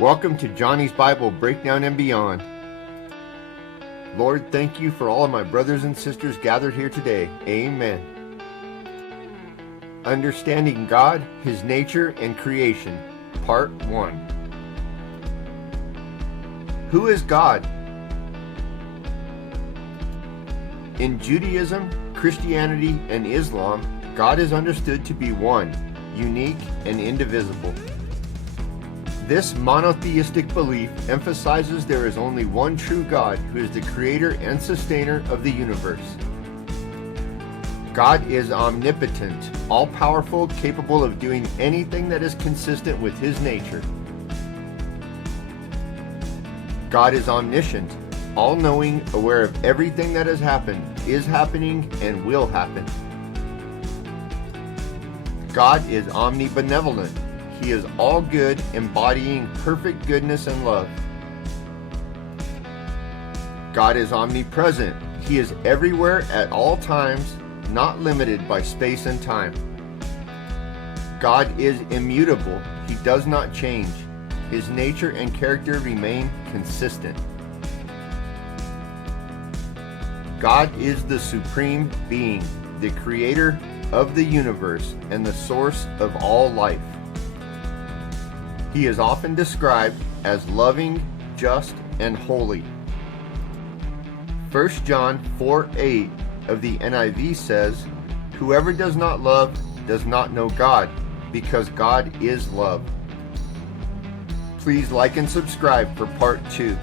Welcome to Johnny's Bible Breakdown and Beyond. Lord, thank you for all of my brothers and sisters gathered here today. Amen. Understanding God, His nature, and creation, Part 1. Who is God? In Judaism, Christianity, and Islam, God is understood to be one, unique, and indivisible. This monotheistic belief emphasizes there is only one true God who is the creator and sustainer of the universe. God is omnipotent, all-powerful, capable of doing anything that is consistent with His nature. God is omniscient, all-knowing, aware of everything that has happened, is happening, and will happen. God is omnibenevolent. He is all good, embodying perfect goodness and love. God is omnipresent. He is everywhere at all times, not limited by space and time. God is immutable. He does not change. His nature and character remain consistent. God is the supreme being, the creator of the universe, and the source of all life. He is often described as loving, just, and holy. 1 John 4:8 of the NIV says, "Whoever does not love does not know God, because God is love." Please like and subscribe for Part 2.